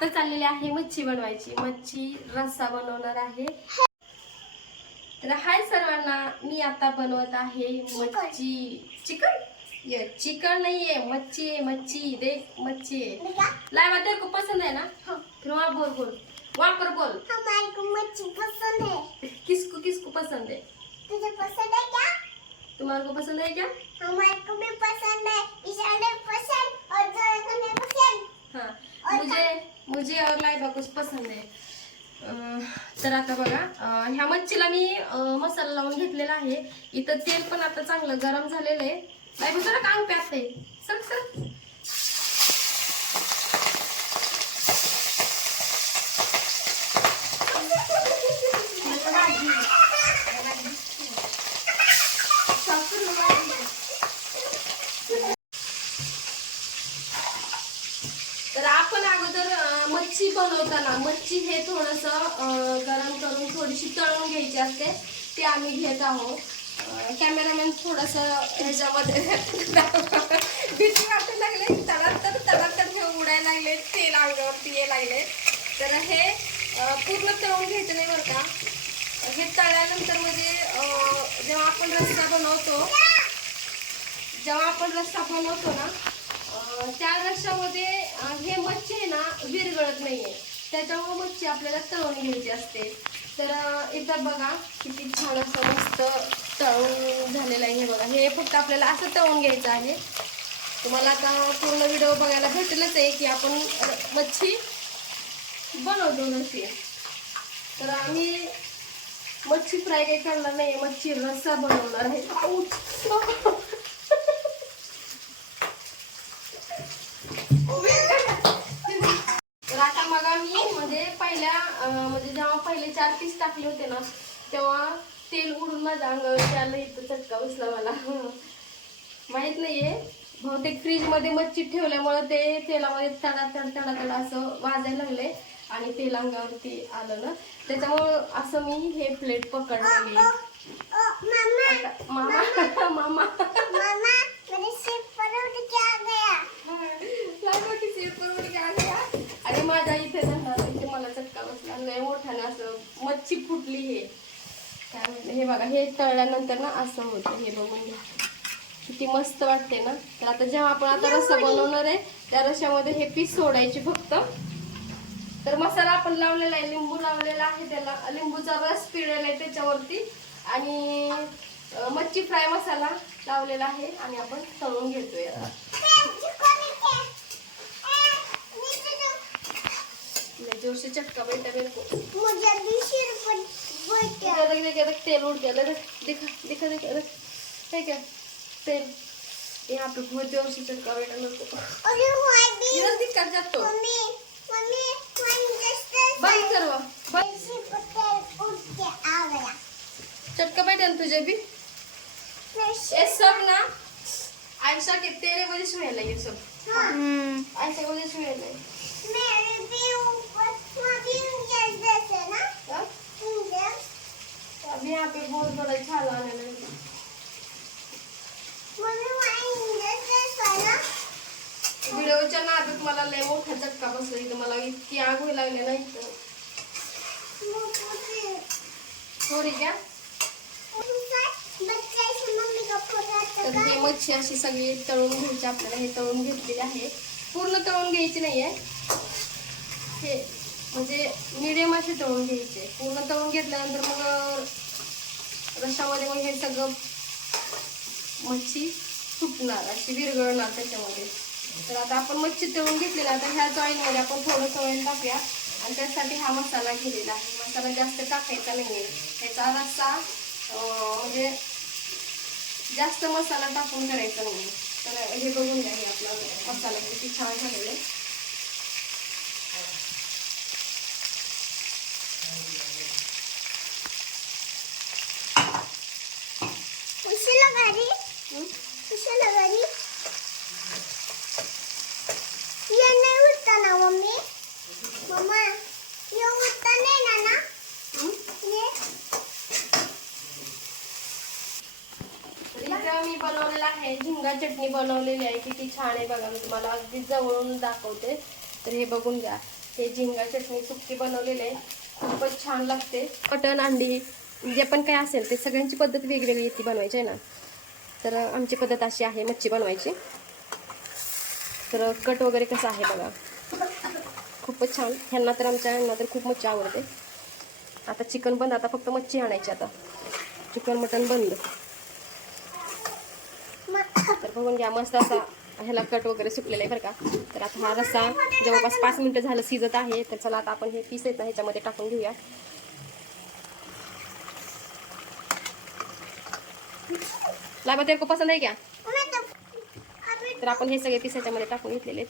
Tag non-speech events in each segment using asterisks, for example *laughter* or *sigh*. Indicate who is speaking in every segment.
Speaker 1: आता चाललेली आहे मच्छी बनवायची. मच्छी रस्सा बनवणार आहे. तर हाय सर्वांना मी आता बनवत आहे मच्छी. चिकन? ये चिकन नहीं है मच्छी है मच्छी. देख मच्छी है लाइवा तेरे को पसंद है ना? फिर वहाँ बोल बोल. वहाँ पर बोल.
Speaker 2: हमारे को मच्छी पसंद है।
Speaker 1: किसको किसको पसंद है?
Speaker 2: तुझे पसंद है क्या?
Speaker 1: तुम्हारे को पसंद है क्या?
Speaker 2: हमारे को भी पसंद है। ईशान पसंद और पसंद।
Speaker 1: हाँ। मुझे मुझे और लाइबा कुछ पसंद आहे. तर आता बघा ह्या मच्छीला मी मसाला लावून घेतलेला आहे. इथं तेल पण आता चांगलं गरम झालेलं आहे. लाइबा जरा काम आहे सर सर तर आपण अगोदर अं, मच्छी बनवताना हे थोडस गरम करून थोडीशी तळून घ्यायची असते. ते आम्ही घेत आहोत. कॅमेरामॅन थोडस ह्याच्यामध्ये *laughs* भीती वाटू लागले. तडात तर तडात तर हे उडायला लागले तेल अंगावरती ये लागले. तर हे पूर्ण तळून घ्यायचं नाही बरं का. हे तळल्यानंतर म्हणजे जेव्हा आपण रस्सा बनवतो जेव्हा आपण रस्सा बनवतो ना त्या रश्श्यामध्ये हे मच्छी आहे ना विरगळत आहे त्याच्यामुळे मच्छी आपल्याला तळून घ्यायची असते. तर एकदा इथं बघा किती छान असं मस्त तळून झालेलं आहे हे बघा. हे फक्त आपल्याला असं तळून घ्यायचं आहे. तुम्हाला आता पूर्ण व्हिडिओ बघायला भेटलंच आहे की आपण मच्छी बनवतो नशी तर आम्ही मच्छी फ्राय काही करणार नाही मच्छी रस्सा बनवणार आहे *laughs* *laughs* आऊच. तर आता मग मी म्हणजे पहिल्या अं, म्हणजे जेव्हा पहिले चार पीस टाकले होते ना तेव्हा तेल उडून माझ्या अंगावरती आलं इथं चटका बसला मला. माहीत नाहीये बहुतेक फ्रीजमध्ये मच्छी ठेवल्यामुळे ते तेलामध्ये तडा तड तडा तडा असं वाजायला लागले आणि तेल अंगावरती आलं ना. त्याच्यामुळं असं मी हे प्लेट पकडलेली आहे.
Speaker 2: मामा.
Speaker 1: मामा *laughs* मामा
Speaker 2: मेरे सिर पर उठ के आ गया
Speaker 1: लागलं की सिर पर उड गया गया. आणि माझ्या इथे झालं इथे मला चटका बसला लय मोठ्यानं असं मच्छी फुटली हे. काय म्हणते हे बघा हे तळल्यानंतर ना असं होतं हे बघून घ्या. किती मस्त वाटते ना. तर आता जेव्हा आपण आता रस्सा बनवणार आहे त्या रश्यामध्ये हे पीस सोडायचे फक्त. तर मसाला आपण लावलेला आहे लिंबू लावलेला आहे त्याला. लिंबूचा रस पिळलेला आहे त्याच्यावरती. आणि मच्छी फ्राय मसाला लावलेला आहे आणि आपण तळून घेतोय आता. लय जोर से चटका बैठा मेरे देखा देख देखा तेल उड़ गया देख दिखा दिखा दिखा देख है क्या? तेल। यहाँ पे बहुत ज़ोर से चटका बैठा मेरे को।
Speaker 2: भी।
Speaker 1: दिक्कत जा तो।
Speaker 2: मम्मी मम्मी वन जस्ट
Speaker 1: बंद करवा बंद।
Speaker 2: सिर पर उठ के आ गया।
Speaker 1: चटका बैठा तुझे भी। ये सब ना आयशा के तेरे वजह से हुआ ये सब।
Speaker 2: हाँ।
Speaker 1: आयशा की वजह से है
Speaker 2: मेरे भी ऊपर वहाँ भी
Speaker 1: अभी यहाँ पे बहुत बड़ा छाला आने लगा व्हिडिओच्या नादात मला लय मोठा चटका बसला इथं. मला इतकी आग होऊ लागली ना इथं.
Speaker 2: वो मुझे
Speaker 1: सॉरी क्या
Speaker 2: बच्चा से मम्मी का फोटो
Speaker 1: तर हे मच्छी अशी सगळी तळून घ्यायची आपल्याला. हे तळून घेतलेली आहे. पूर्ण तळून घ्यायची नाहीये. हे म्हणजे मिडियम अशी तळून घ्यायचे. पूर्ण तळून घेतल्यानंतर मग रशामध्ये मग हे सगळं मच्छी सुटणार अशी विरघळणार त्याच्यामध्ये. तर आता आपण मच्छी तळून घेतलेली आता ह्या ऑइलमध्ये आपण थोडंसं ऑइल टाकूया. आणि त्यासाठी हा मसाला केलेला आहे. मसाला जास्त टाकायचा नाही आहे ह्याचा रस्सा म्हणजे जास्त मसाला टाकून करायचा नाही तर हे बघून घ्या हे आपला मसाला किती छान झालेला आहे.
Speaker 2: उसे ये उठता ना मम्मी. मम्मा ये उठता ना ना. ये.
Speaker 1: इथं मी बनवलेलं आहे झिंगा चटणी बनवलेली आहे किती छान आहे बघा मी तुम्हाला अगदी जवळून दाखवते. तर हे बघून घ्या हे झिंगा चटणी सुक्की बनवलेली आहे. खूपच छान लागते. मटण अंडी जे पण काय असेल ते सगळ्यांची पद्धत वेगवेगळी ती बनवायची आहे ना? तर आमची पद्धत अशी आहे मच्छी बनवायची. तर कट वगैरे कसं आहे बघा. खूपच छान. ह्यांना तर आमच्या ह्यांना तर खूप मच्छी आवडते. आता चिकन बंद आता फक्त मच्छी आणायची आता. चिकन मटन बंद. तर बघून घ्या मस्त असा ह्याला कट वगैरे सुटलेला आहे बरं का. तर आता हा रस्सा जवळपास पाच मिनटं झालं शिजत आहे. तर चला आता आपण हे पीस आहेत ना ह्याच्यामध्ये टाकून घेऊया. लाबा तेरे को? पसंद आहे क्या तर आपण हे सगळे पीस टाकून घेतलेले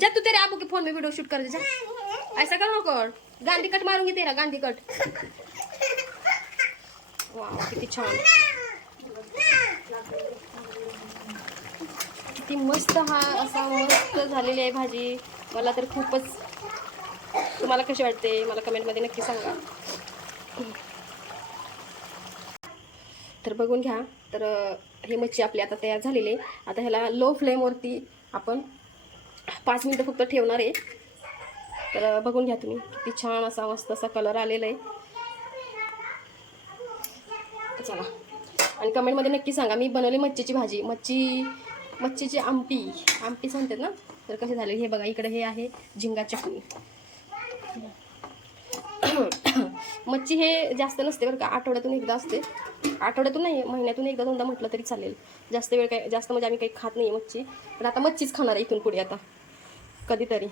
Speaker 1: जा तू तेरे आबू के फोन में व्हिडिओ शूट कर दे जा. ऐसा करू नको. गांधी कट मारून घे तेरा गांधी कट वाव किती छान. किती मस्त हा असा मस्त झालेली आहे भाजी. मला तर खूपच तुम्हाला कशी वाटते? मला कमेंटमध्ये नक्की सांगा. तर बघून घ्या. तर हे मच्छी आपली आता तयार झालेली. आहे आता ह्याला लो फ्लेमवरती आपण पाच मिनटं फक्त ठेवणार आहे. तर बघून घ्या तुम्ही. किती छान असा मस्त असा कलर आलेला आहे. चला. आणि कमेंटमध्ये नक्की सांगा मी बनवली मच्छीची भाजी. मच्छी मच्छीची आमटी. आमटी सांगतात ना? तर कसे झाले हे बघा इकडे हे आहे झिंगा चटणी. मच्छी हे जास्त नसते बरं का आठवड्यातून एकदा असते. आठवड्यातून नाही महिन्यातून एकदा दोनदा म्हटलं तरी चालेल. जास्त वेळ काय जास्त म्हणजे आम्ही काही खात नाही मच्छी. पण आता मच्छीच खाणार आहे इथून पुढे आता. कधीतरी.